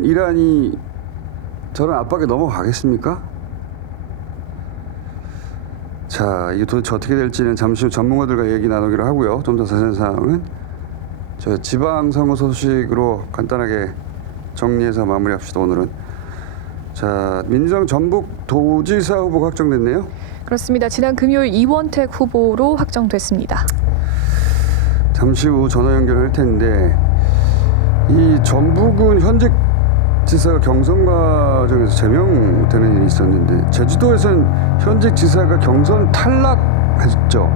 이란이 저런 압박에 넘어가겠습니까? 자, 이게 도대체 어떻게 될지는 잠시 후 전문가들과 얘기 나누기로 하고요. 좀 더 자세한 사항은 저 지방선거 소식으로 간단하게 정리해서 마무리합시다. 오늘은. 자, 민주당 전북도지사 후보가 확정됐네요. 그렇습니다. 지난 금요일 이원택 후보로 확정됐습니다. 잠시 후 전화 연결할 텐데 이 전북은 현직 지사가 경선 과정에서 제명되는 일이 있었는데 제주도에서는 현직 지사가 경선 탈락했죠.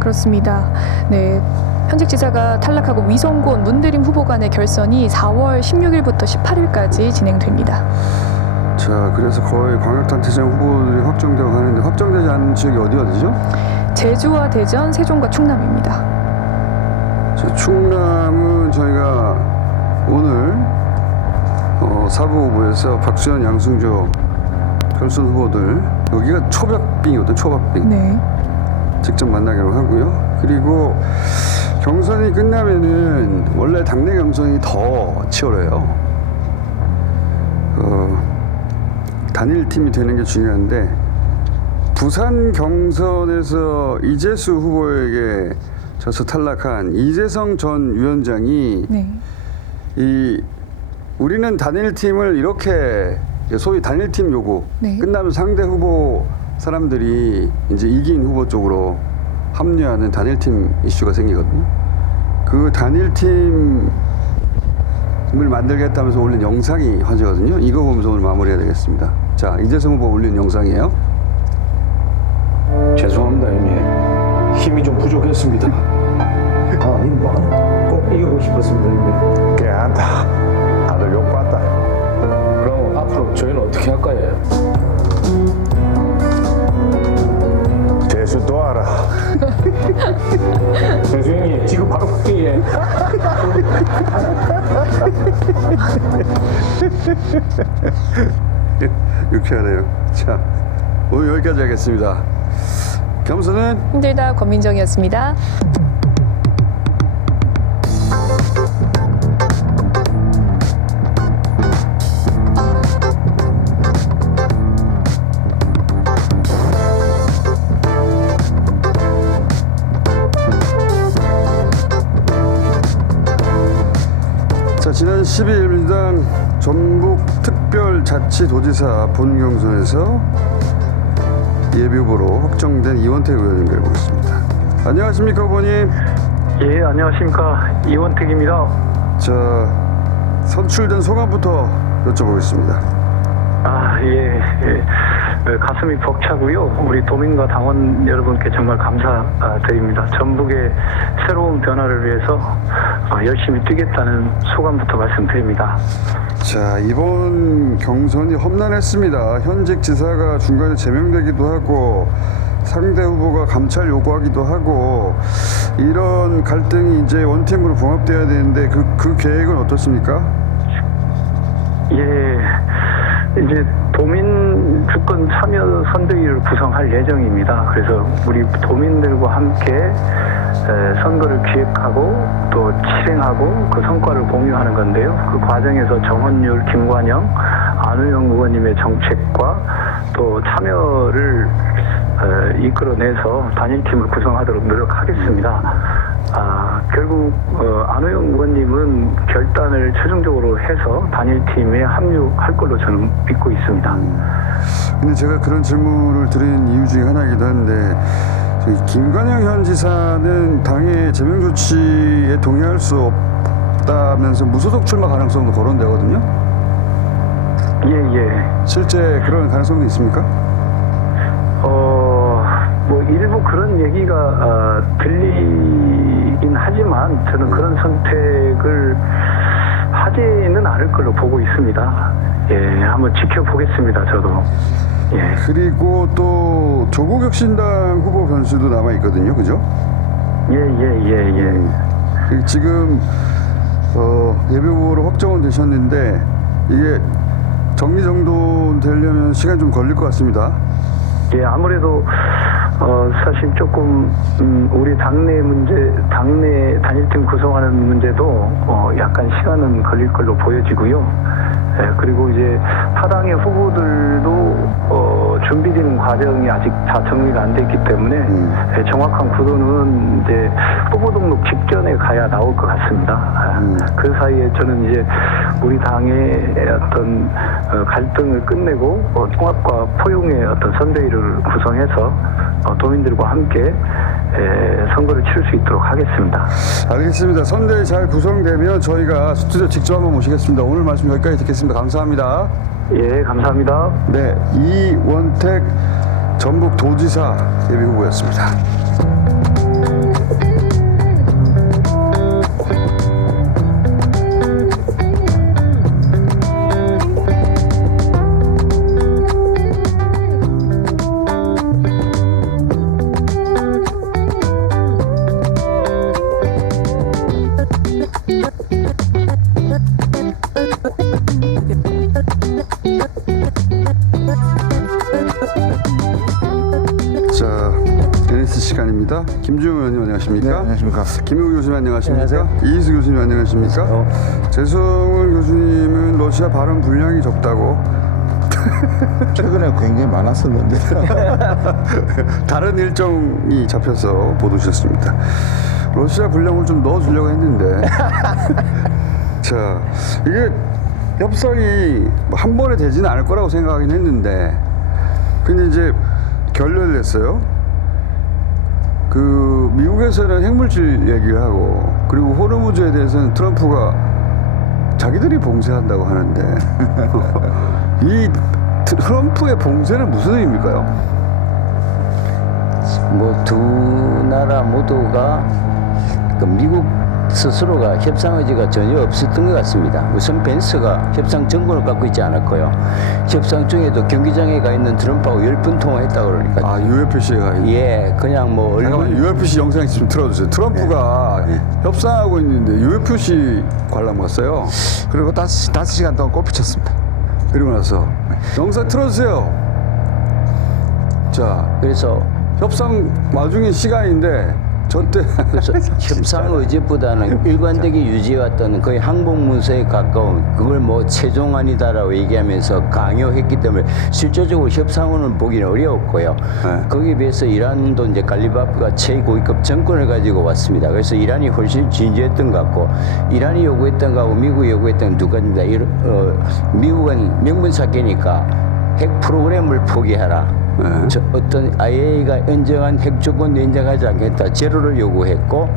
그렇습니다. 네. 현직 지사가 탈락하고 위성곤, 문대림 후보 간의 결선이 4월 16일부터 18일까지 진행됩니다. 자, 그래서 거의 광역단체장 후보들이 확정되어 가는데 확정되지 않은 지역이 어디죠? 제주와 대전, 세종과 충남입니다. 자, 충남은 저희가 오늘 사부 후보에서 박수현, 양승조 결선 후보들 여기가 초박빙이거든. 초박빙. 네. 직접 만나기로 하고요. 그리고 경선이 끝나면은 원래 당내 경선이 더 치열해요. 단일팀이 되는 게 중요한데 부산 경선에서 이재수 후보에게 져서 탈락한 이재성 전 위원장이 네. 우리는 단일팀을 이렇게 소위 단일팀 요구 네. 끝나면 상대 후보 사람들이 이제 이긴 후보 쪽으로 합류하는 단일팀 이슈가 생기거든요. 그 단일팀을 만들겠다면서 올린 영상이 화제거든요. 이거 보면서 오늘 마무리해야 되겠습니다. 자, 이재성 후보 올린 영상이에요. 죄송합니다, 형님. 힘이 좀 부족했습니다. 꼭 이기고 싶었습니다, 형님. 깨한다. 다들 욕봤다. 그럼 앞으로 저희는 어떻게 할까요? 재수 도와라. 재수 형님, 지금 바로 복귀해. 유쾌하네요. 자, 오늘 여기까지 하겠습니다. 겸손은 힘들다 권민정이었습니다. 자, 지난 12일 민주당 전북특별자치도지사 본경선에서 예비후보로 확정된 이원택 의원 연결해보겠습니다. 안녕하십니까, 후보님? 예, 안녕하십니까. 이원택입니다. 자, 선출된 소감부터 여쭤보겠습니다. 예. 가슴이 벅차고요. 우리 도민과 당원 여러분께 정말 감사드립니다. 전북의 새로운 변화를 위해서 열심히 뛰겠다는 소감부터 말씀드립니다. 자, 이번 경선이 험난했습니다. 현직 지사가 중간에 제명되기도 하고 상대 후보가 감찰 요구하기도 하고 이런 갈등이 이제 원팀으로 봉합돼야 되는데 그 계획은 어떻습니까? 예, 이제 도민 주권 참여 선대위를 구성할 예정입니다. 그래서 우리 도민들과 함께 선거를 기획하고 또 실행하고 그 성과를 공유하는 건데요. 그 과정에서 정헌율, 김관영, 안우영 의원님의 정책과 또 참여를 이끌어내서 단일팀을 구성하도록 노력하겠습니다. 결국 안우영 의원님은 결단을 최종적으로 해서 단일팀에 합류할 걸로 저는 믿고 있습니다. 근데 제가 그런 질문을 드린 이유 중에 하나이기도 한데 김관영 현 지사는 당의 제명 조치에 동의할 수 없다면서 무소속 출마 가능성도 거론되거든요. 예. 실제 그런 가능성도 있습니까? 뭐 일부 그런 얘기가 들리긴 하지만 저는 그런 선택을 하지는 않을 걸로 보고 있습니다. 예, 한번 지켜보겠습니다. 저도. 예. 그리고 또 조국혁신당 후보 변수도 남아 있거든요, 그죠? 예. 지금 예비 후보로 확정은 되셨는데 이게 정리정돈되려면 시간 좀 걸릴 것 같습니다. 예, 아무래도 사실 조금 우리 당내 단일팀 구성하는 문제도 약간 시간은 걸릴 걸로 보여지고요. 그리고 이제 타당의 후보들도 준비되는 과정이 아직 다 정리가 안 됐기 때문에 정확한 구도는 이제 후보 등록 직전에 가야 나올 것 같습니다. 그 사이에 저는 이제 우리 당의 어떤 갈등을 끝내고 통합과 포용의 어떤 선대위를 구성해서 도민들과 함께 선거를 치를 수 있도록 하겠습니다. 알겠습니다. 선대위 잘 구성되면 저희가 스튜디오 직접 한번 모시겠습니다. 오늘 말씀 여기까지 듣겠습니다. 감사합니다. 예, 감사합니다. 네, 이원택 전북도지사 예비후보였습니다. 자, NS 시간입니다. 김주영 의원님 안녕하십니까? 네, 안녕하십니까. 김용우 교수님 안녕하십니까? 안녕하세요. 이희수 교수님 안녕하십니까? 재성을 교수님은 러시아 발언 분량이 적다고 최근에 굉장히 많았었는데 다른 일정이 잡혀서 보도주셨습니다. 러시아 분량을 좀 넣어주려고 했는데 자, 이게 협상이 한 번에 되지는 않을 거라고 생각하긴 했는데 근데 이제 결렬을 했어요. 그 미국에서는 핵물질 얘기를 하고 그리고 호르무즈에 대해서는 트럼프가 자기들이 봉쇄한다고 하는데 이 트럼프의 봉쇄는 무슨 의미일까요? 뭐 두 나라 모두가 그 미국 스스로가 협상 의지가 전혀 없었던 것 같습니다. 우선 벤스가 협상 정권을 갖고 있지 않았고요. 협상 중에도 경기장에 가 있는 트럼프하고 10분 통화했다고 그러니까. 아, UFC에 가 있는. 예, 그냥 뭐 잠깐만, UFC 영상 있으면 틀어주세요. 트럼프가 협상하고 있는데 UFC 관람 갔어요. 그리고 5시간 동안 골프 쳤습니다. 그리고 나서 영상 틀어주세요. 자, 그래서 협상 와중인 시간인데 저때 그래서 협상 의지보다는 일관되게 유지해왔던 거의 항복문서에 가까운 그걸 뭐 최종안이다라고 얘기하면서 강요했기 때문에 실질적으로 협상원을 보기는 어려웠고요. 네. 거기에 비해서 이란도 이제 갈리바프가 최고위급 정권을 가지고 왔습니다. 그래서 이란이 훨씬 진지했던 것 같고 이란이 요구했던 거하고 미국이 요구했던 건 두 가지입니다. 미국은 명분사기니까 핵 프로그램을 포기하라. 네. 어떤 IAEA가 인정한 핵 조건도 인정하지 않겠다. 제로를 요구했고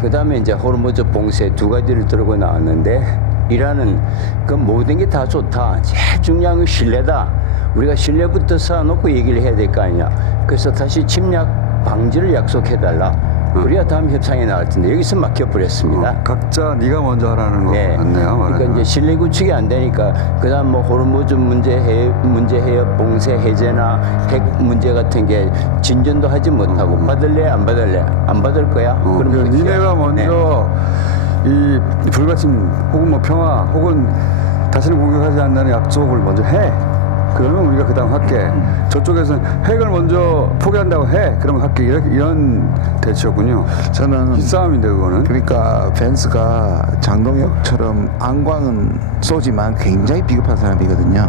그 다음에 이제 호르무즈 봉쇄 두 가지를 들고 나왔는데 이란은 그 모든 게 다 좋다. 제일 중요한 건 신뢰다. 우리가 신뢰부터 쌓아놓고 얘기를 해야 될 거 아니냐. 그래서 다시 침략 방지를 약속해달라. 그래야 다음 협상에 나올 텐데 여기서 막혀버렸습니다. 각자 네가 먼저 하라는 거 네. 같네요. 그러니까 이제 신뢰 구축이 안 되니까 그다음 뭐 호르무즈 문제 해협 봉쇄 해제나 핵 문제 같은 게 진전도 하지 못하고 받을래 안 받을래 안 받을 거야. 그러면 그렇게 니네가 먼저 이 불가침 혹은 뭐 평화 혹은 다시는 공격하지 않는다는 약속을 먼저 해. 그러면 우리가 그다음 할게. 저쪽에서는 핵을 먼저 포기한다고 해. 그러면 할게. 이런 대치였군요. 저는 기싸움인데 그거는. 그러니까 벤스가 장동혁처럼 안광은 쏘지만 굉장히 비겁한 사람이거든요.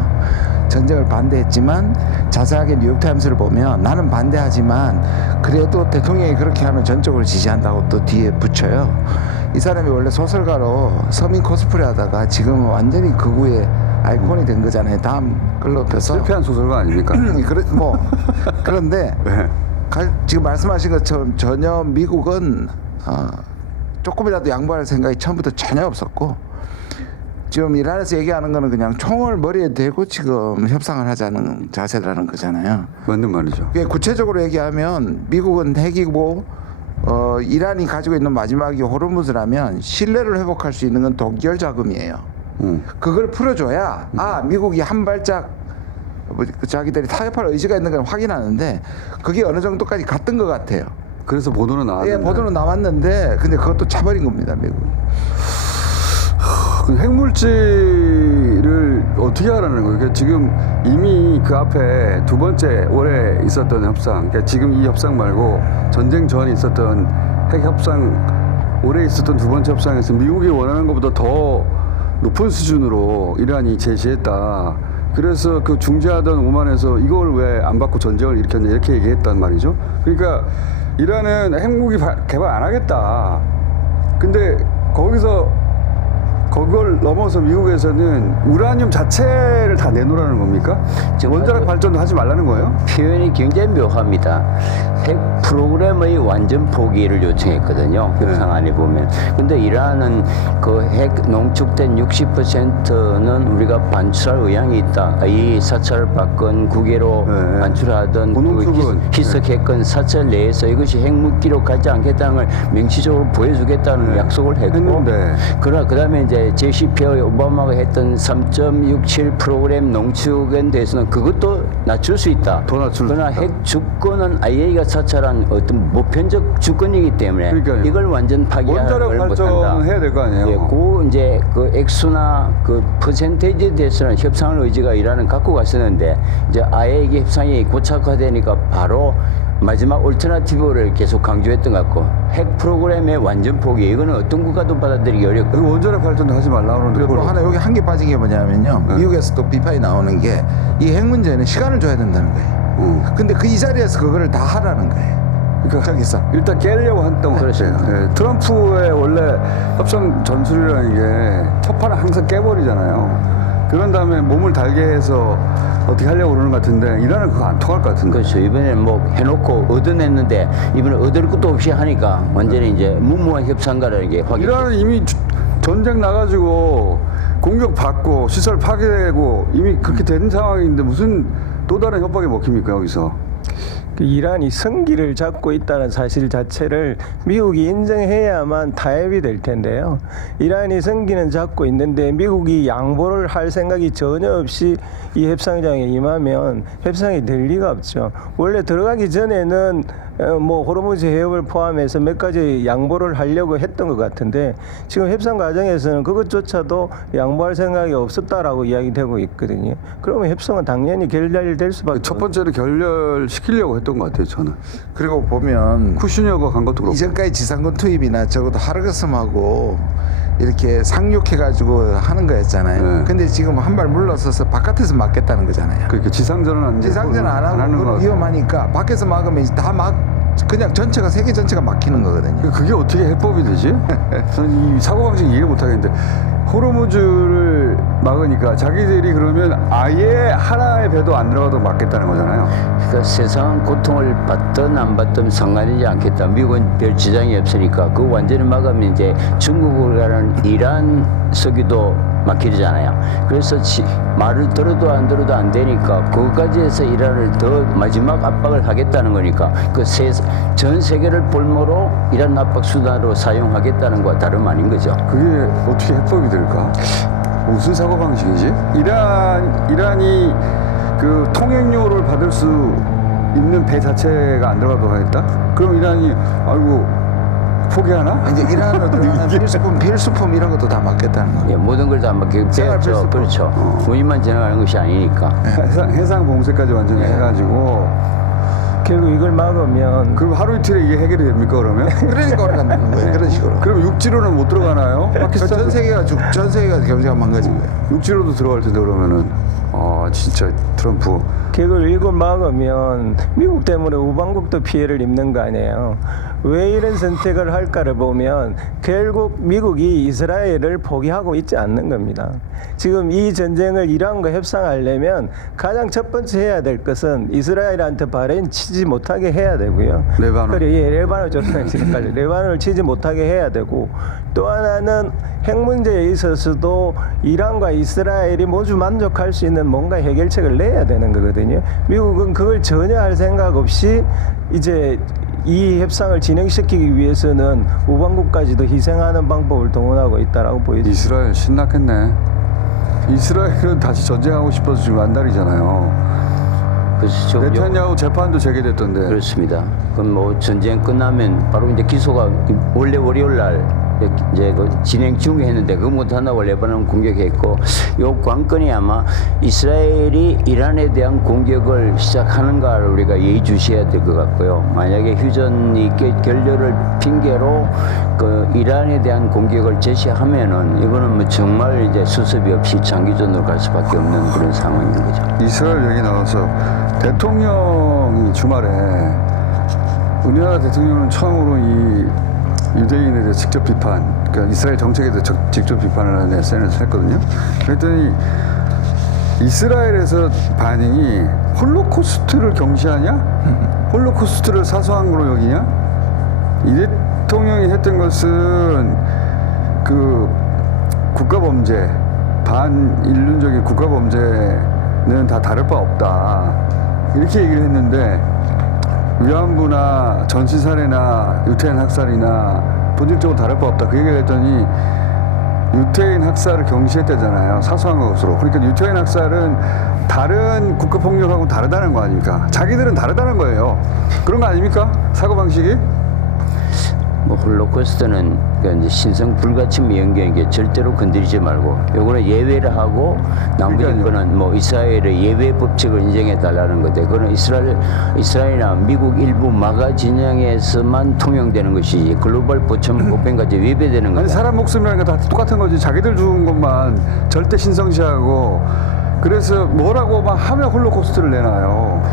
전쟁을 반대했지만 자세하게 뉴욕타임스를 보면 나는 반대하지만 그래도 대통령이 그렇게 하면 전적으로 지지한다고 또 뒤에 붙여요. 이 사람이 원래 소설가로 서민 코스프레 하다가 지금은 완전히 극우의 아이콘이 된 거잖아요. 다음 끌럽혀서 실패한 소설가 아닙니까? 그런데 네. 지금 말씀하신 것처럼 전혀 미국은 조금이라도 양보할 생각이 처음부터 전혀 없었고 지금 이란에서 얘기하는 거는 그냥 총을 머리에 대고 지금 협상을 하자는 자세라는 거잖아요. 맞는 말이죠. 구체적으로 얘기하면 미국은 핵이고 이란이 가지고 있는 마지막이 호르무즈라면 신뢰를 회복할 수 있는 건 동결 자금이에요. 그걸 풀어줘야 미국이 한 발짝 자기들이 타협할 의지가 있는 걸 확인하는데 그게 어느 정도까지 갔던 것 같아요. 그래서 보도는 나왔는데. 예, 보도는 나왔는데 근데 그것도 차버린 겁니다, 미국. 그 핵물질을 어떻게 하라는 거예요? 그러니까 지금 이미 그 앞에 두 번째 올해 있었던 협상, 그러니까 지금 이 협상 말고 전쟁 전에 있었던 핵 협상, 올해 있었던 두 번째 협상에서 미국이 원하는 것보다 더 높은 수준으로 이란이 제시했다. 그래서 그 중재하던 오만에서 이걸 왜 안 받고 전쟁을 일으켰냐 이렇게 얘기했단 말이죠. 그러니까 이란은 핵무기 개발 안 하겠다. 근데 거기서 그걸 넘어서 미국에서는 우라늄 자체를 다 내놓으라는 겁니까? 원자력 발전도 하지 말라는 거예요? 표현이 굉장히 묘합니다. 핵 프로그램의 완전 포기를 요청했거든요. 협상안에 보면. 근데 이란은 그 핵 농축된 60%는 우리가 반출할 의향이 있다. 이 사찰 박건 구개로 네. 반출하던 그 고농축은. 희석했건 사찰 내에서 이것이 핵무기로 가지 않겠다는 걸 명시적으로 보여주겠다는 약속을 했고 했는데. 그러나 그다음에 이제 제시피어 오바마가 했던 3.67 프로그램 농축에 대해서는 그것도 낮출 수 있다. 더 낮출 수 그러나 있다. 핵 주권은 IAEA가 사찰한 어떤 보편적 주권이기 때문에 그러니까요. 이걸 완전 파기하는 원자력 걸 못한다. 발전은 해야 될 거 아니에요? 예, 그 이제 그 액수나 그 퍼센테이지에 대해서는 협상을 의지가 이란은 갖고 갔었는데 이제 IAEA 협상이 고착화되니까 바로 마지막 올터너티브를 계속 강조했던 것 같고 핵 프로그램의 완전 포기 이거는 어떤 국가도 받아들이기 어렵고 여기 원자력 발전도 하지 말라 그러는데 그리고 그걸 하나 여기 한 개 빠진 게 뭐냐면요. 네. 미국에서 또 비판이 나오는 게 이 핵 문제는 시간을 줘야 된다는 거예요. 근데 그 이 자리에서 그거를 다 하라는 거예요. 그러니까 저기서. 일단 깨려고 했던 것 그렇습니다. 같아요. 예, 트럼프의 원래 협상 전술이라는 게 첫판을 항상 깨버리잖아요. 그런 다음에 몸을 달게 해서 어떻게 하려고 그러는 것 같은데 이란은 그거 안 통할 것 같은데. 그렇죠. 이번에는 뭐 해놓고 얻어냈는데 이번에 얻을 것도 없이 하니까 완전히 이제 무모한 협상가라는 게 확인. 이란은 이미 전쟁 나가지고 공격받고 시설 파괴되고 이미 그렇게 된 상황인데 무슨 또 다른 협박에 먹힙니까 여기서? 그 이란이 성기를 잡고 있다는 사실 자체를 미국이 인정해야만 타협이 될 텐데요. 이란이 성기는 잡고 있는데 미국이 양보를 할 생각이 전혀 없이 이 협상장에 임하면 협상이 될 리가 없죠. 원래 들어가기 전에는 뭐 호르무즈 해협을 포함해서 몇 가지 양보를 하려고 했던 것 같은데 지금 협상 과정에서는 그것조차도 양보할 생각이 없었다라고 이야기되고 있거든요. 그러면 협상은 당연히 결렬될 수밖에 첫 번째로 결렬시키려고 했던 것 같아요 저는. 그리고 보면 쿠슈니어가 간 것도 그렇고. 이전까지 지상군 투입이나 적어도 하르그스하고 이렇게 상륙해가지고 하는 거였잖아요. 네. 근데 지금 한 발 물러서서 바깥에서 막겠다는 거잖아요. 그렇게 지상전은 안 지상전 안 하고 하는 거. 위험하니까 밖에서 막으면 이제 다 막 그냥 전체가 세계 전체가 막히는 거거든요. 그게 어떻게 해법이 되지? 저는 이 사고방식 이해를 못하겠는데 호르무즈를 막으니까 자기들이 그러면 아예 하나의 배도 안 들어가도 막겠다는 거잖아요. 그러니까 세상 고통을 받든 안 받든 상관이지 않겠다. 미국은 별 지장이 없으니까 그 완전히 막으면 이제 중국이라는 이란 석유도 막히잖아요. 그래서 말을 들어도 안 들어도 안 되니까 그것까지 해서 이란을 더 마지막 압박을 하겠다는 거니까 그 전 세계를 볼모로 이란 압박 수단으로 사용하겠다는 거와 다름 아닌 거죠. 그게 어떻게 해법이 될까? 무슨 사고 방식이지? 이란이 그 통행료를 받을 수 있는 배 자체가 안 들어가도록 하겠다? 그럼 이란이 아이고 포기하나? 이제 이란으로 들어가는 필수품 이런 것도 다 막겠다는 거예요. 예, 모든 걸 다 막히고 생활 필수품. 그렇죠. 우리만 지나가는 것이 아니니까. 해상 봉쇄까지 완전히 해가지고 결국 이걸 막으면 그럼 하루 이틀에 이게 해결이 됩니까 그러면? 그러니까 우리가 되는 거예요. 그런 식으로. 그럼 육지로는 못 들어가나요? 파키스탄 전 세계가 경제가 망가진 거예요. 육지로도 들어갈 텐데 그러면은 아 진짜 트럼프 결국 이걸 막으면 미국 때문에 우방국도 피해를 입는 거 아니에요. 왜 이런 선택을 할까를 보면 결국 미국이 이스라엘을 포기하고 있지 않는 겁니다. 지금 이 전쟁을 이란과 협상하려면 가장 첫 번째 해야 될 것은 이스라엘한테 발엔 치지 못하게 해야 되고요. 레바논. 그래, 예, 레바논 조선했으니까 레바논을 치지 못하게 해야 되고 또 하나는 핵 문제에 있어서도 이란과 이스라엘이 모두 만족할 수 있는 뭔가 해결책을 내야 되는 거거든요. 미국은 그걸 전혀 할 생각 없이 이제 이 협상을 진행시키기 위해서는 우방국까지도 희생하는 방법을 동원하고 있다라고 보여집니다. 이스라엘 신났겠네. 이스라엘은 다시 전쟁하고 싶어서 지금 안달이잖아요. 그래서 좀 네타냐후 재판도 재개됐던데. 그렇습니다. 그럼 뭐 전쟁 끝나면 바로 이제 기소가 원래 월요일 날 이제 그 진행 중에 했는데 그거 못한다고 레바논 공격했고 요 관건이 아마 이스라엘이 이란에 대한 공격을 시작하는가를 우리가 예의주시해야 될 것 같고요. 만약에 휴전이 결렬을 핑계로 그 이란에 대한 공격을 제시하면은 이거는 뭐 정말 이제 수습이 없이 장기전으로 갈 수밖에 없는 그런 상황인 거죠. 이스라엘 얘기 나와서 대통령이 주말에 우리나라 대통령은 처음으로 이 유대인에 대해 직접 비판, 그러니까 이스라엘 정책에 대해 직접 비판을 하는 SNS를 했거든요. 그랬더니 이스라엘에서 반응이 홀로코스트를 경시하냐? 홀로코스트를 사소한 거로 여기냐? 이 대통령이 했던 것은 그 국가범죄, 반인륜적인 국가범죄는 다 다를 바 없다. 이렇게 얘기를 했는데 위안부나 전시살해나 유태인 학살이나 본질적으로 다를 바 없다. 그 얘기를 했더니 유태인 학살을 경시했다잖아요. 사소한 것으로. 그러니까 유태인 학살은 다른 국가폭력하고 다르다는 거 아닙니까? 자기들은 다르다는 거예요. 그런 거 아닙니까? 사고방식이? 뭐 홀로코스트는 그러니까 이제 신성 불가침 연계인 게 절대로 건드리지 말고 요거는 예외를 하고 나머지 그러니까요. 거는 뭐 이스라엘의 예외 법칙을 인정해 달라는 건데 그거는 이스라엘이나 미국 일부 마가 진영에서만 통용되는 것이지 글로벌 보천 법행까지 위배되는 아니 거다. 사람 목숨이라는 게 다 똑같은 거지. 자기들 죽은 것만 절대 신성시하고 그래서 뭐라고 막 하면 홀로코스트를 내놔요.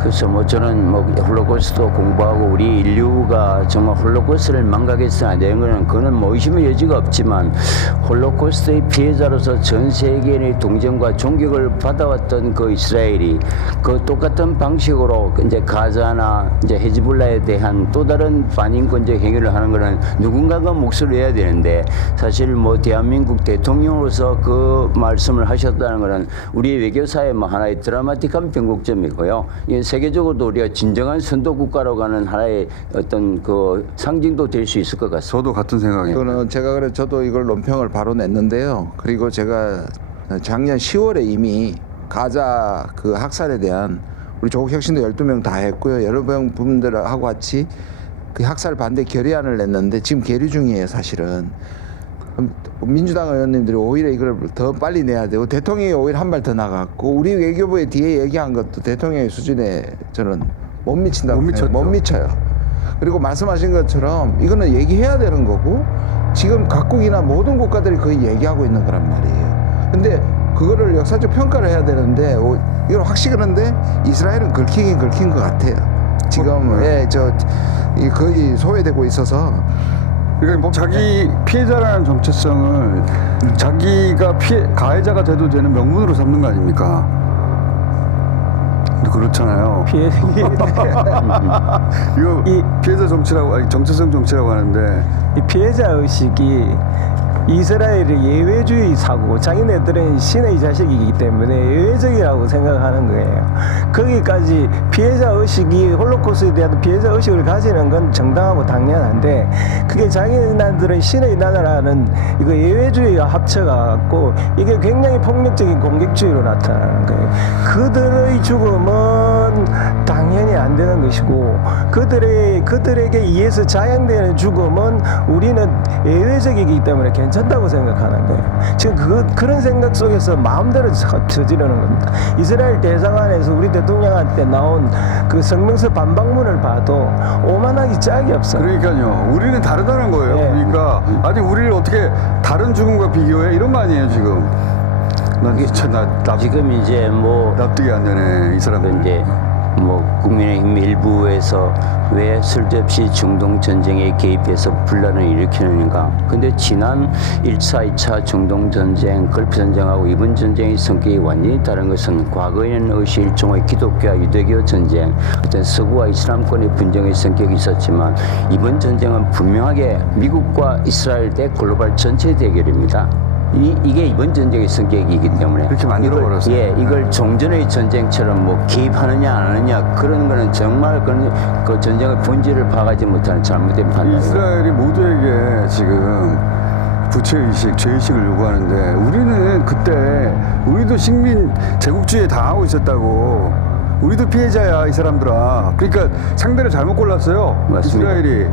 그래서 뭐 저는 뭐 홀로코스트 공부하고 우리 인류가 정말 홀로코스트를 망각해서는 안 되는 거는 그거는 뭐 의심의 여지가 없지만 홀로코스트의 피해자로서 전 세계의 동정과 존경을 받아왔던 그 이스라엘이 그 똑같은 방식으로 이제 가자나 이제 헤즈볼라에 대한 또 다른 반인권적 행위를 하는 거는 누군가가 몫을 내야 되는데 사실 뭐 대한민국 대통령으로서 그 말씀을 하셨다는 거는 우리의 외교사의 뭐 하나의 드라마틱한 변곡점이고요. 세계적으로도 우리가 진정한 선도 국가로 가는 하나의 어떤 그 상징도 될 수 있을 것 같습니다. 저도 같은 생각이에요. 이거는 제가 그래 저도 이걸 논평을 바로 냈는데요. 그리고 제가 작년 10월에 이미 가자 그 학살에 대한 우리 조국 혁신도 12명 다 했고요. 여러 분들하고 같이 그 학살 반대 결의안을 냈는데 지금 계류 중이에요, 사실은. 민주당 의원님들이 오히려 이걸 더 빨리 내야 되고 대통령이 오히려 한 발 더 나갔고 우리 외교부의 뒤에 얘기한 것도 대통령의 수준에 저는 못 미친다고 생각해요. 못 미쳐요. 그리고 말씀하신 것처럼 이거는 얘기해야 되는 거고 지금 각국이나 모든 국가들이 거의 얘기하고 있는 거란 말이에요. 근데 그거를 역사적 평가를 해야 되는데 이건 확실히 그런데 이스라엘은 긁히긴 긁힌 것 같아요. 지금 거의 소외되고 있어서 그러니까 뭐 자기 피해자라는 정체성을 자기가 가해자가 돼도 되는 명분으로 삼는 거 아닙니까? 근데 그렇잖아요. 피해 이거 피해자 정치라고 아니 정체성 정치라고 하는데 이 피해자 의식이 이스라엘의 예외주의 사고, 자기네들은 신의 자식이기 때문에 예외적이라고 생각하는 거예요. 거기까지 피해자 의식이 홀로코스트에 대한 피해자 의식을 가지는 건 정당하고 당연한데 그게 자기네들은 신의 나라라는 이거 예외주의와 합쳐갖고 이게 굉장히 폭력적인 공격주의로 나타나는 거예요. 그들의 죽음은 당연히 안 되는 것이고 그들에게 의해서 자양되는 죽음은 우리는 예외적이기 때문에 괜찮다고 생각하는 거예요. 지금 그런 생각 속에서 마음대로 저지르는 겁니다. 이스라엘 대사관에서 우리 대통령한테 나온 그 성명서 반박문을 봐도 오만하기 짝이 없어요. 그러니까요. 우리는 다르다는 거예요. 네. 그러니까 아니 우리를 어떻게 다른 죽음과 비교해 이런 거 아니에요 지금. 난 진짜 지금 이제 뭐 납득이 안 되네 이 사람들. 이제 뭐 국민의힘 일부에서 왜 쓸데없이 중동 전쟁에 개입해서 분란을 일으키는가? 근데 지난 1차, 2차 중동 전쟁, 걸프 전쟁하고 이번 전쟁의 성격이 완전히 다른 것은 과거에는 의시 일종의 기독교와 유대교 전쟁, 어떤 서구와 이슬람권의 분쟁의 성격이 있었지만 이번 전쟁은 분명하게 미국과 이스라엘 대 글로벌 전체 대결입니다. 이게 이번 전쟁의 성격이기 때문에 그렇게 만들어버렸어요. 이걸 종전의 전쟁처럼 뭐 개입하느냐 안 하느냐 그런 거는 정말 그 전쟁의 본질을 파악하지 못하는 잘못된 판단이에요. 이스라엘이 모두에게 지금 부채의식, 죄의식을 요구하는데 우리는 그때 우리도 식민 제국주의에 당하고 있었다고. 우리도 피해자야 이 사람들아. 그러니까 상대를 잘못 골랐어요. 맞습니다. 이스라엘이.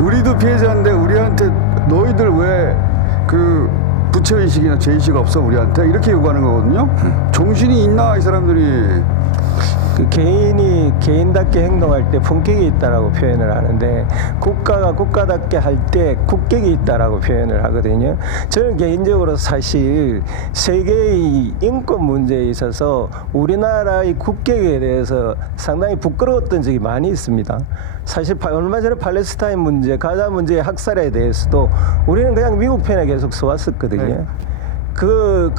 우리도 피해자인데 우리한테 너희들 왜 그 부채의식이나 죄의식 없어 우리한테 이렇게 요구하는 거거든요. 정신이 있나 이 사람들이. 그 개인이 개인답게 행동할 때 품격이 있다라고 표현을 하는데 국가가 국가답게 할 때 국격이 있다라고 표현을 하거든요. 저는 개인적으로 사실 세계의 인권 문제에 있어서 우리나라의 국격에 대해서 상당히 부끄러웠던 적이 많이 있습니다. 사실 얼마 전에 팔레스타인 문제, 가자 문제의 학살에 대해서도 우리는 그냥 미국 편에 계속 서왔었거든요. 네. 그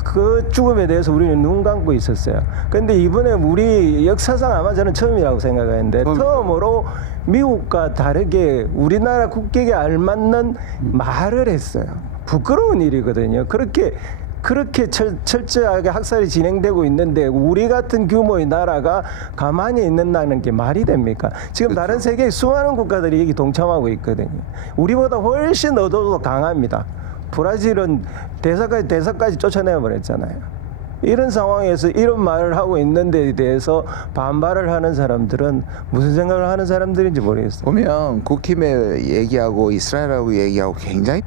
죽음에 대해서 우리는 눈 감고 있었어요. 근데 이번에 우리 역사상 아마 저는 처음이라고 생각하는데 처음으로 미국과 다르게 우리나라 국격에 알맞는 말을 했어요. 부끄러운 일이거든요. 그렇게 철저하게 학살이 진행되고 있는데 우리 같은 규모의 나라가 가만히 있는다는 게 말이 됩니까? 지금 다른 세계의 수많은 국가들이 여기 동참하고 있거든요. 우리보다 훨씬 의도도 강합니다. 브라질은 대사까지 쫓아내 버렸잖아요. 이런 상황에서 이런 말을 하고 있는 데에 대해서 반발을 하는 사람들은 무슨 생각을 하는 사람들인지 모르겠어요. 보면 국힘에 얘기하고 이스라엘하고 얘기하고 굉장히